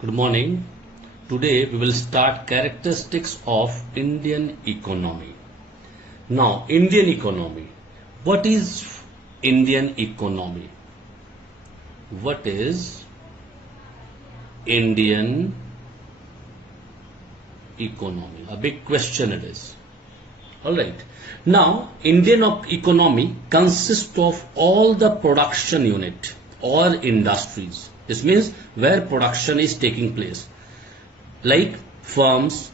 Good morning. Today we will start characteristics of Indian economy. Now, Indian economy. What is Indian economy? What is Indian economy? A big question it is. Alright. Now, Indian economy consists of all the production unit or industries. This means where production is taking place, like firms,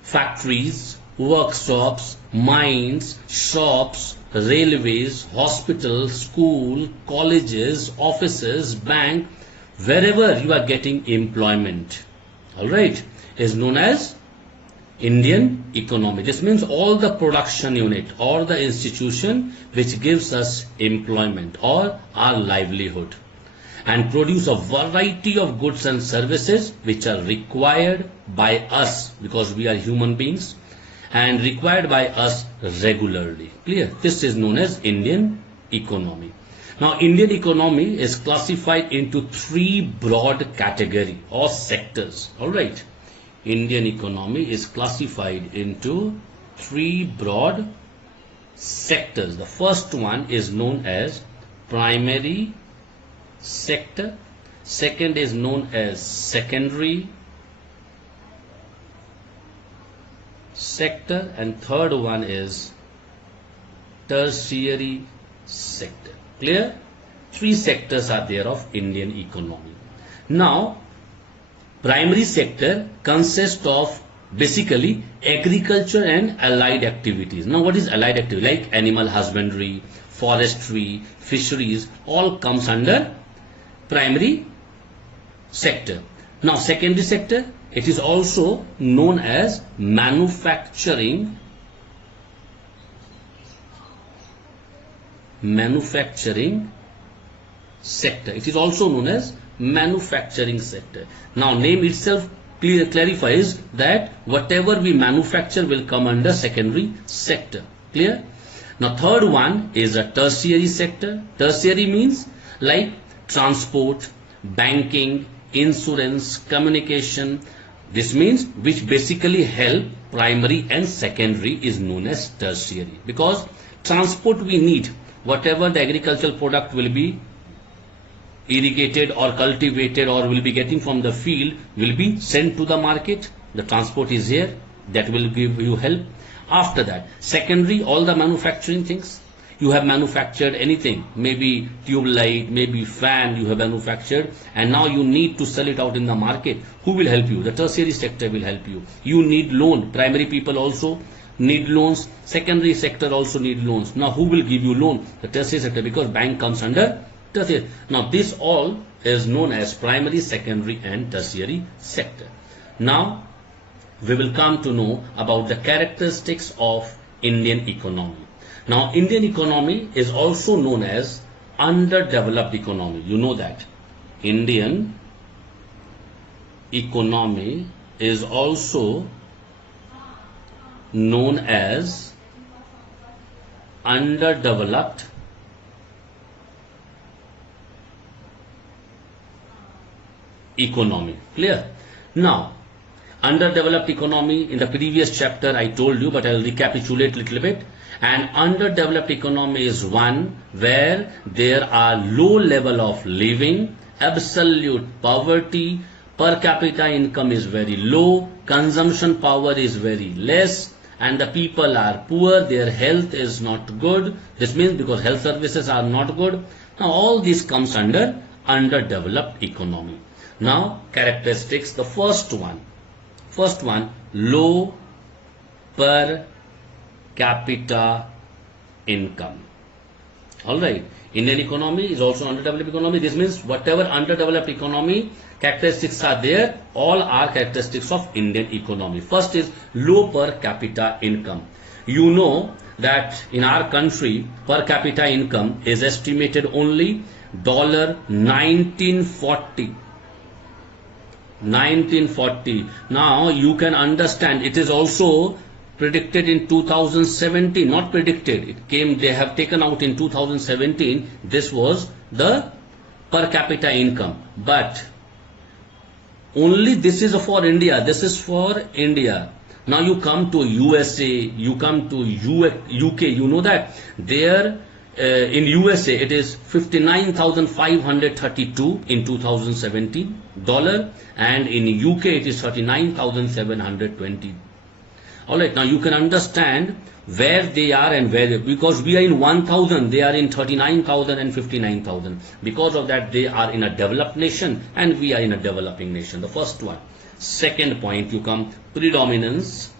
factories, workshops, mines, shops, railways, hospitals, school, colleges, offices, bank, wherever you are getting employment, alright, is known as Indian economy. This means all the production unit or the institution which gives us employment or our livelihood and produce a variety of goods and services which are required by us because we are human beings and required by us regularly. Clear? This is known as Indian economy. Now, Indian economy is classified into three broad categories or sectors. Alright. Indian economy is classified into three broad sectors. The first one is known as primary sector, second is known as secondary sector, and third one is tertiary sector. Clear? Three sectors are there of Indian economy. Now, primary sector consists of basically agriculture and allied activities. Now, what is allied activity? Like animal husbandry, forestry, fisheries, all comes under primary sector. Now, secondary sector, it is also known as manufacturing sector. It is also known as manufacturing sector. Now, name itself clarifies that whatever we manufacture will come under secondary sector. Clear? Now, third one is a tertiary sector. Tertiary means like transport, banking, insurance, communication. This means which basically help primary and secondary is known as tertiary, because transport we need. Whatever the agricultural product will be irrigated or cultivated or will be getting from the field will be sent to the market. The transport is here, that will give you help. After that, secondary, all the manufacturing things. You have manufactured anything, maybe tube light, maybe fan you have manufactured, and now you need to sell it out in the market. Who will help you? The tertiary sector will help you. You need loan. Primary people also need loans. Secondary sector also need loans. Now, who will give you loan? The tertiary sector, because bank comes under tertiary. Now, this all is known as primary, secondary and tertiary sector. Now, we will come to know about the characteristics of Indian economy. Now, Indian economy is also known as underdeveloped economy. You know that. Indian economy is also known as underdeveloped economy. Clear? Now, underdeveloped economy, in the previous chapter I told you, but I will recapitulate a little bit. And underdeveloped economy is one where there are low level of living, absolute poverty, per capita income is very low, consumption power is very less, and the people are poor, their health is not good. This means because health services are not good. Now, all this comes under underdeveloped economy. Now, characteristics, the first one, low per capita income. Alright, Indian economy is also underdeveloped economy. This means whatever underdeveloped economy characteristics are there, all are characteristics of Indian economy. First is low per capita income. You know that in our country, per capita income is estimated only $1940. Now, you can understand it is also predicted in 2017, not predicted, it came, they have taken out in 2017, this was the per capita income, but Only this is for India. This is for India. Now you come to USA, you come to UK. You know that there in USA it is 59,532 in 2017 dollar, and in UK it is 39,720. Alright, now you can understand where they are and where, because we are in 1,000, they are in 39,000 and 59,000. Because of that, they are in a developed nation and we are in a developing nation. The first one. Second point, you come predominance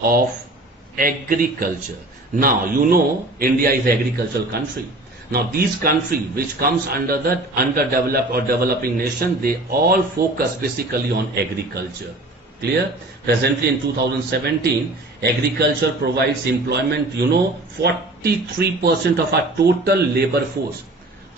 of agriculture. Now, you know India is an agricultural country. Now, these countries which comes under the underdeveloped or developing nation, they all focus basically on agriculture. Clear? Presently in 2017, agriculture provides employment, 43% of our total labor force.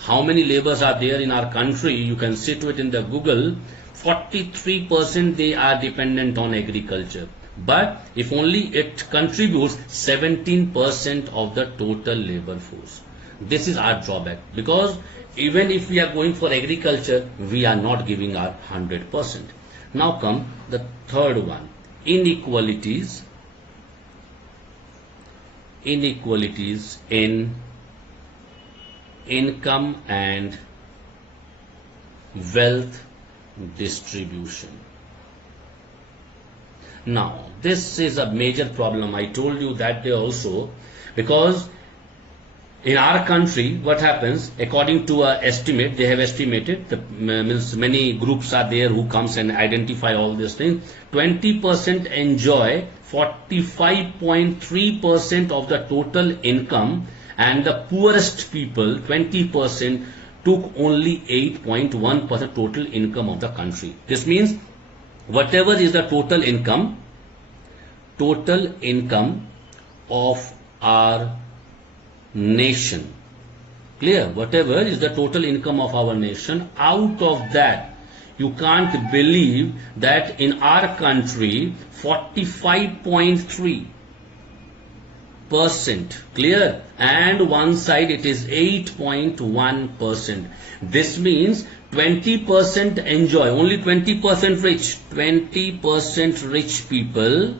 How many laborers are there in our country? You can see to it in the Google. 43% they are dependent on agriculture. But if only it contributes 17% of the total labor force. This is our drawback, because even if we are going for agriculture, we are not giving our 100%. Now come the third one, inequalities in income and wealth distribution. Now, this is a major problem. I told you that day also, because in our country, what happens, according to an estimate, they have estimated, means many groups are there who comes and identify all these things. 20% enjoy 45.3% of the total income, and the poorest people, 20%, took only 8.1% total income of the country. This means whatever is the total income of our nation, clear, whatever is the total income of our nation, out of that, you can't believe that in our country 45.3%, clear, and one side it is 8.1%. This means 20% enjoy, only 20% rich people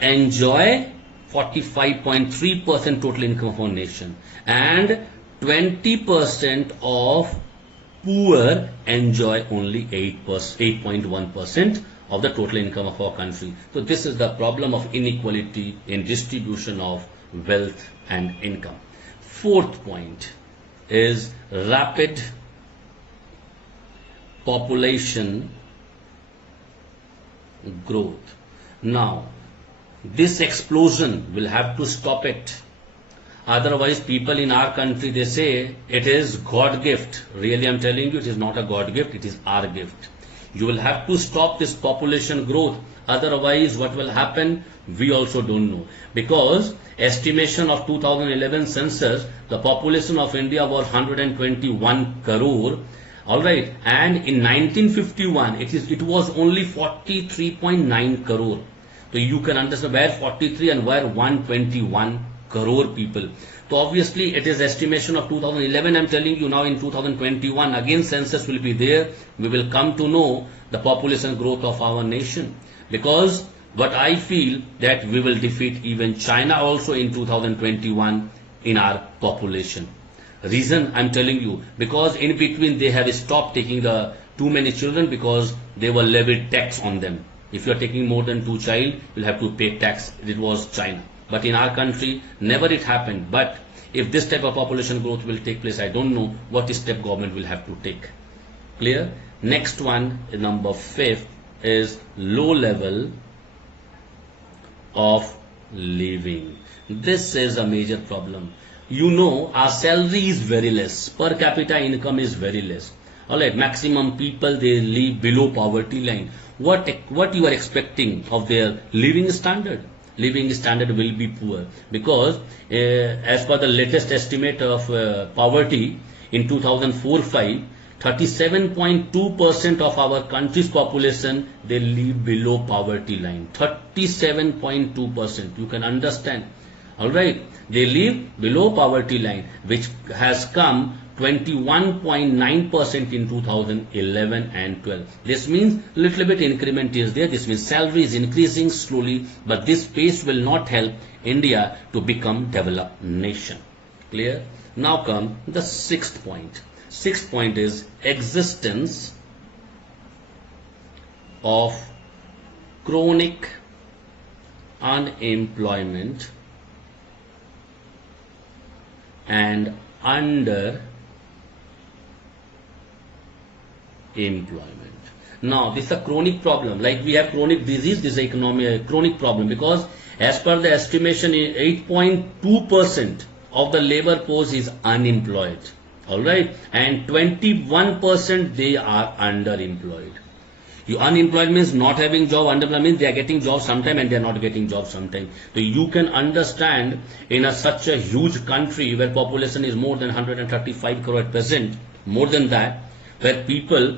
enjoy 45.3% total income of our nation, and 20% of poor enjoy only 8.1% of the total income of our country. So this is the problem of inequality in distribution of wealth and income. Fourth point is rapid population growth. Now, this explosion will have to stop it. Otherwise, people in our country, they say it is God gift. Really, I'm telling you, it is not a God gift, it is our gift. You will have to stop this population growth. Otherwise, what will happen, we also don't know. Because estimation of 2011 census, the population of India was 121 crore. Alright, and in 1951, it was only 43.9 crore. So you can understand where 43 and where 121 crore people. So obviously it is estimation of 2011. I'm telling you now in 2021 again census will be there. We will come to know the population growth of our nation. Because what I feel that we will defeat even China also in 2021 in our population. Reason I'm telling you, because in between they have stopped taking the too many children because they were levied tax on them. If you are taking more than 2 child, you'll have to pay tax. It was China. But in our country, never it happened. But if this type of population growth will take place, I don't know what step government will have to take. Clear? Next one, number 5, is low level of living. This is a major problem. You know, our salary is very less. Per capita income is very less. Alright, maximum people, they live below poverty line. What you are expecting of their living standard? Living standard will be poor, because as per the latest estimate of poverty in 2004-5, 37.2% of our country's population, they live below poverty line. 37.2%. You can understand. All right, they live below poverty line, which has come 21.9% in 2011 and 12. This means little bit increment is there. This means salary is increasing slowly, but this pace will not help India to become developed nation. Clear? Now come the sixth point. Sixth point is existence of chronic unemployment and underemployment. Now this is a chronic problem. Like we have chronic disease, this is a chronic problem, because as per the estimation, 8.2% of the labor force is unemployed. All right, and 21% they are underemployed. You unemployed means not having job, underemployed means they are getting job sometime and they are not getting job sometime. So you can understand in such a huge country where population is more than 135 crore at present, more than that, where people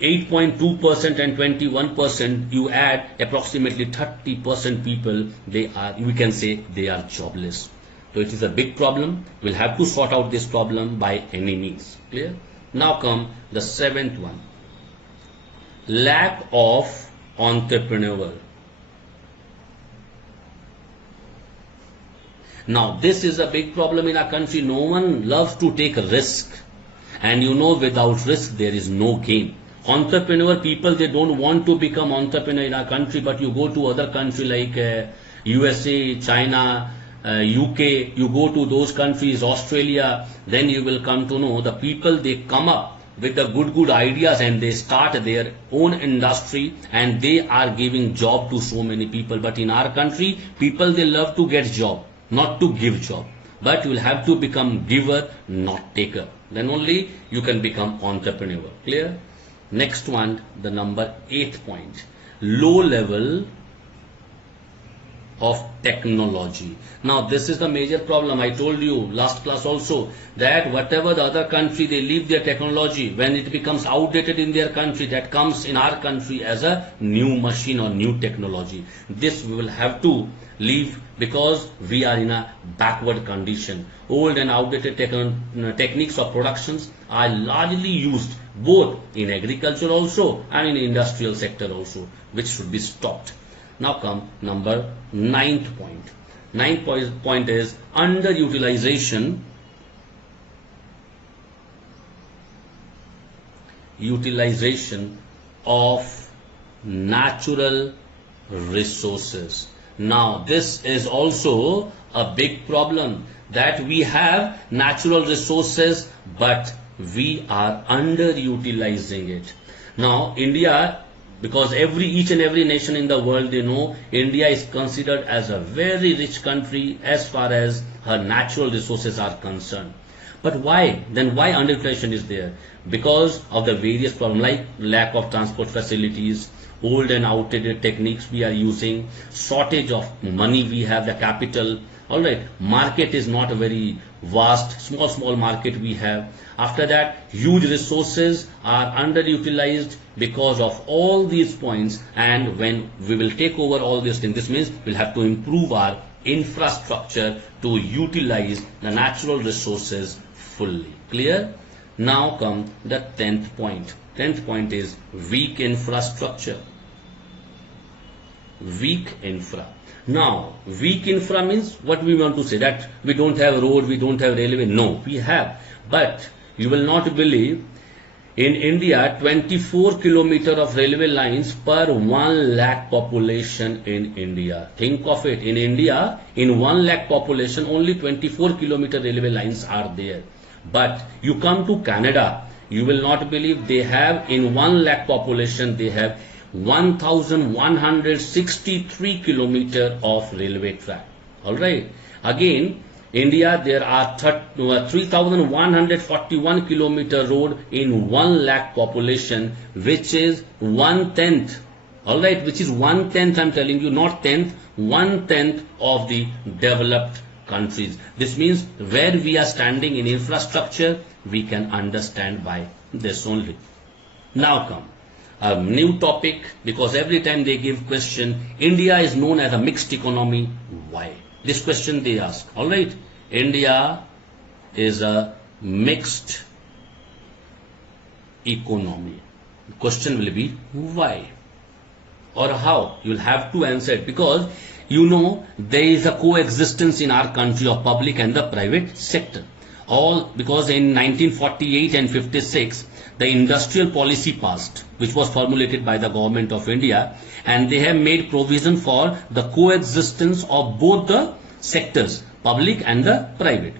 8.2% and 21%, you add approximately 30% people, we can say they are jobless. So it is a big problem. We'll have to sort out this problem by any means. Clear? Now come the seventh one. Lack of entrepreneur. Now this is a big problem in our country. No one loves to take a risk, and you know without risk there is no gain. Entrepreneur people, they don't want to become entrepreneur in our country, but you go to other country like USA, China, UK, you go to those countries, Australia, then you will come to know the people, they come up with the good ideas and they start their own industry and they are giving job to so many people. But in our country, people, they love to get job, not to give job. But you will have to become giver, not taker. Then only you can become entrepreneur. Clear? Next one, the number 8 point. Low level of technology. Now this is the major problem. I told you last class also that whatever the other country, they leave their technology, when it becomes outdated in their country, that comes in our country as a new machine or new technology. This we will have to leave because we are in a backward condition. Old and outdated techniques of productions are largely used both in agriculture also and in industrial sector also, which should be stopped. Now come number 9th point. 9th point is underutilization of natural resources. Now this is also a big problem, that we have natural resources but we are underutilizing it. Now India, because each and every nation in the world, they know India is considered as a very rich country as far as her natural resources are concerned. But why? Then why underutilization is there? Because of the various problems like lack of transport facilities, old and outdated techniques we are using, shortage of money we have, the capital. Alright, market is not a very vast, small market we have. After that, huge resources are underutilized because of all these points, and when we will take over all these things, this means we'll have to improve our infrastructure to utilize the natural resources fully. Clear? Now come the 10th point. 10th point is weak infrastructure. Weak infra. Now, weak infra means what we want to say, that we don't have road, we don't have railway. No, we have. But you will not believe, in India, 24 kilometers of railway lines per 1 lakh population in India. Think of it. In India, in 1 lakh population, only 24 kilometer railway lines are there. But you come to Canada, you will not believe, they have in 1 lakh population, they have 1163 kilometers of railway track. Alright. Again, India, there are 3,141 kilometer road in 1 lakh population, which is 1/10. Alright, which is 1/10, I'm telling you, not 10th, 1/10 of the developed countries. This means where we are standing in infrastructure, we can understand by this only. Now come a new topic, because every time they give question, India is known as a mixed economy. Why? This question they ask. All right. India is a mixed economy. The question will be why or how. You will have to answer it, because you know there is a coexistence in our country of public and the private sector. All because in 1948 and 56 the industrial policy passed, which was formulated by the government of India, and they have made provision for the coexistence of both the sectors, public and the private.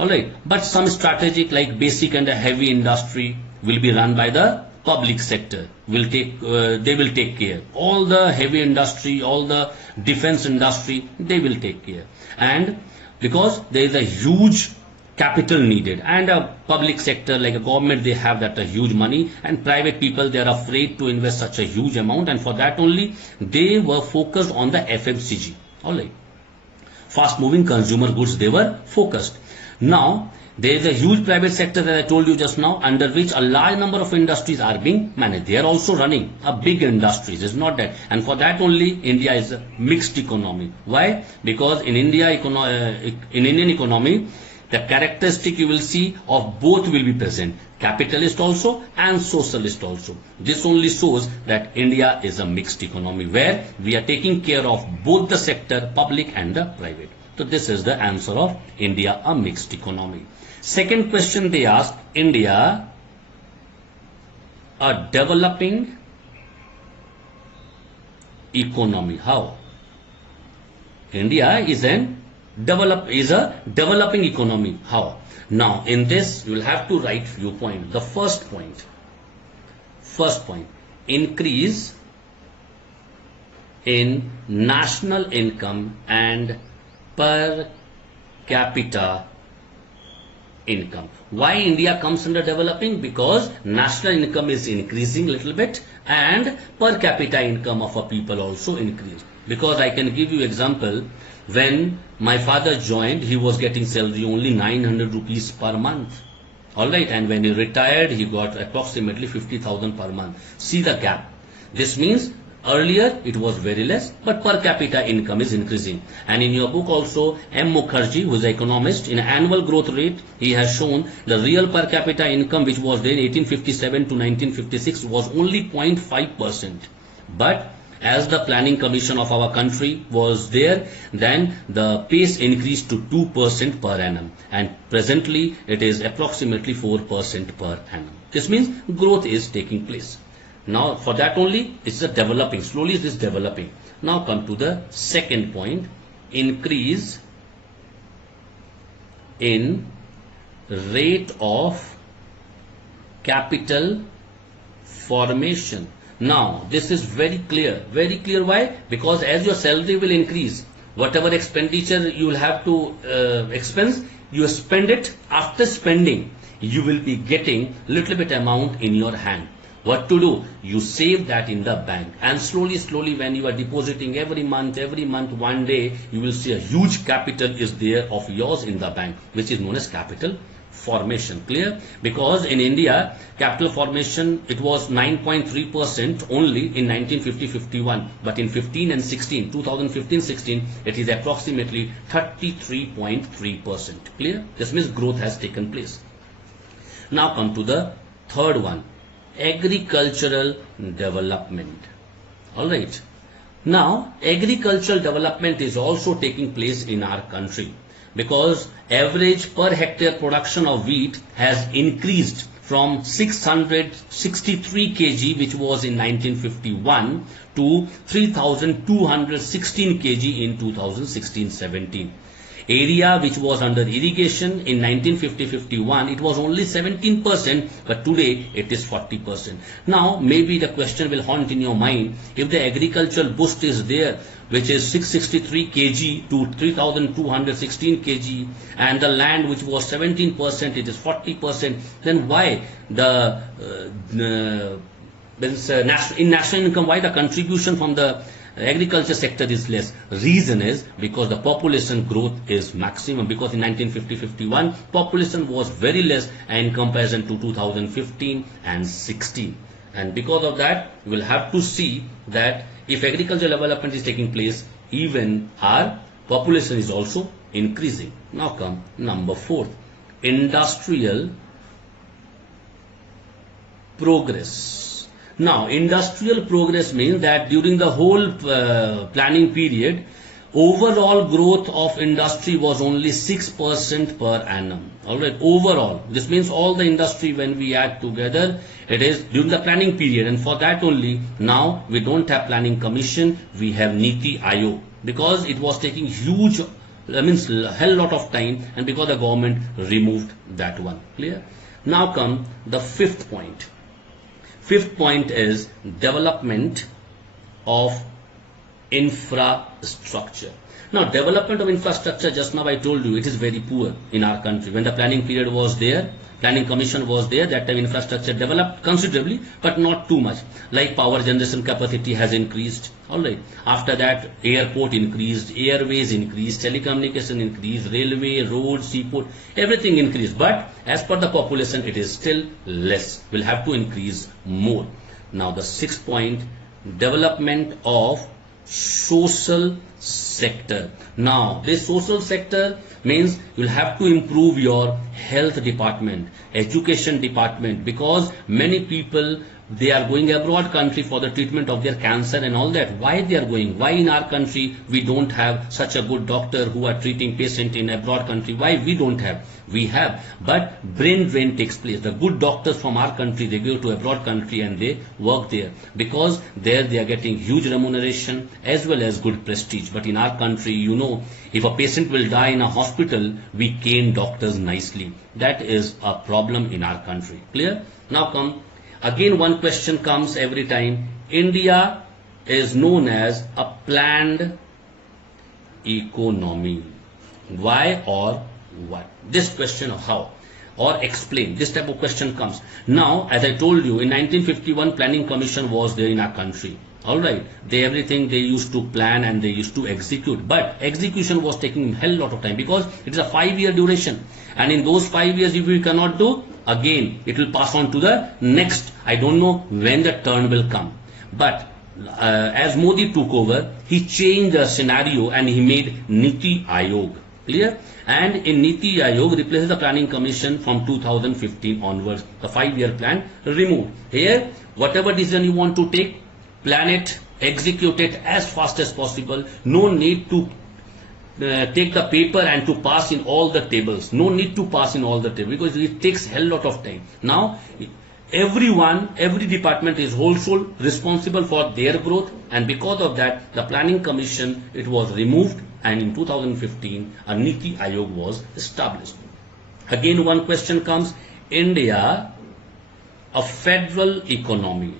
Alright, but some strategic like basic and heavy industry will be run by the public sector. They will take care. All the heavy industry, all the defense industry, they will take care. And because there is a huge capital needed, and a public sector like a government, they have that a huge money, and private people, they are afraid to invest such a huge amount, and for that only they were focused on the FMCG. Alright, fast moving consumer goods they were focused. Now there is a huge private sector, as I told you just now, under which a large number of industries are being managed. They are also running a big industries. It's not that. And for that only India is a mixed economy. Why? Because in Indian economy, the characteristic you will see of both will be present. Capitalist also and socialist also. This only shows that India is a mixed economy where we are taking care of both the sector, public and the private. So this is the answer of India, a mixed economy. Second question they ask, India a developing economy. How? India is a developing economy. How? Now in this you will have to write few points. The first point, increase in national income and per capita income. Why India comes under developing? Because national income is increasing little bit and per capita income of a people also increased. Because I can give you example, when my father joined, he was getting salary only 900 rupees per month. Alright, and when he retired, he got approximately 50,000 per month. See the gap. This means earlier it was very less, but per capita income is increasing. And in your book also, M. Mukherjee, who is an economist, in annual growth rate, he has shown the real per capita income, which was there in 1857 to 1956, was only 0.5%. But as the planning commission of our country was there, then the pace increased to 2% per annum, and presently it is approximately 4% per annum. This means growth is taking place. Now for that only it's a developing, slowly it is developing. Now come to the second point, increase in rate of capital formation. Now this is very clear. Why? Because as your salary will increase, whatever expenditure you will have to expense, you spend it. After spending, you will be getting little bit amount in your hand. What to do? You save that in the bank, and slowly when you are depositing every month, one day you will see a huge capital is there of yours in the bank, which is known as capital formation. Clear? Because in India, capital formation, it was 9.3% only in 1950-51, but in 2015-16, it is approximately 33.3%. Clear? This means growth has taken place. Now come to the third one, agricultural development. Alright. Now agricultural development is also taking place in our country, because average per hectare production of wheat has increased from 663 kg, which was in 1951, to 3216 kg in 2016-17. Area which was under irrigation in 1950-51, it was only 17%, but today it is 40%. Now maybe the question will haunt in your mind, if the agricultural boost is there, which is 663 kg to 3216 kg, and the land which was 17%, it is 40%, then why the in national income, why the contribution from the agriculture sector is less? Reason is because the population growth is maximum, because in 1950-51 population was very less in comparison to 2015 and 16, and because of that we will have to see that if agricultural development is taking place, even our Population is also increasing. Now come number 4, industrial progress. Now industrial progress means that during the whole planning period, overall growth of industry was only 6% per annum. Alright, overall. This means all the industry when we add together, it is during the planning period, and for that only now we don't have planning commission, we have Niti Aayog, because it was taking huge, means a hell lot of time, and because the government removed that one. Clear? Now come the 5th point. 5th point is development of infrastructure. Now development of infrastructure, just now I told you, it is very poor in our country. When the planning period was there, planning commission was there, that time infrastructure developed considerably, but not too much. Like power generation capacity has increased. Alright. After that, airport increased, airways increased, telecommunication increased, railway, roads, seaport, everything increased. But as per the population, it is still less. We'll have to increase more. Now the 6th point, development of social sector. Now this social sector means you'll have to improve your health department, education department, because many people, they are going abroad country for the treatment of their cancer and all that. Why they are going? Why in our country we don't have such a good doctor who are treating patient in abroad country? Why we don't have? We have, but brain drain takes place. The good doctors from our country, they go to abroad country and they work there, because there they are getting huge remuneration as well as good prestige. But in our country, you know, if a patient will die in a hospital, we cane doctors nicely. That is a problem in our country. Clear? Now come, again one question comes every time. India is known as a planned economy. Why or what? This question of how or explain, this type of question comes. Now, as I told you, in 1951 planning commission was there in our country. Alright, everything they used to plan and they used to execute, but execution was taking a hell lot of time, because it is a 5-year duration, and in those 5 years if we cannot do, again it will pass on to the next. I don't know when the turn will come, but as Modi took over, he changed the scenario and he made Niti Aayog. Clear? And in Niti Aayog replaces the planning commission from 2015 onwards. The 5-year plan removed. Here, whatever decision you want to take, plan it, execute it as fast as possible. No need to take the paper and to pass in all the tables. No need to pass in all the tables, because it takes a hell lot of time. Now, every department is wholesale responsible for their growth, and because of that, the planning commission, it was removed, and in 2015 a Niti Aayog was established. Again one question comes, India a federal economy.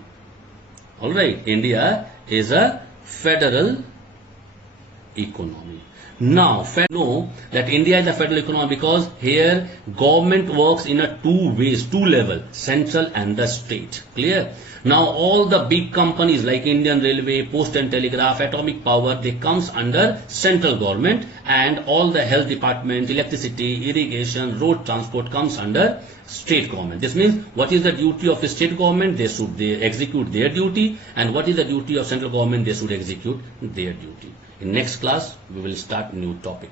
Alright, India is a federal economy. Now, know that India is a federal economy because here government works in a two level, central and the state. Clear? Now all the big companies like Indian Railway, Post and Telegraph, Atomic Power, they comes under central government, and all the health department, electricity, irrigation, road transport comes under state government. This means what is the duty of the state government? They execute their duty, and what is the duty of central government? They should execute their duty. In next class, we will start new topic.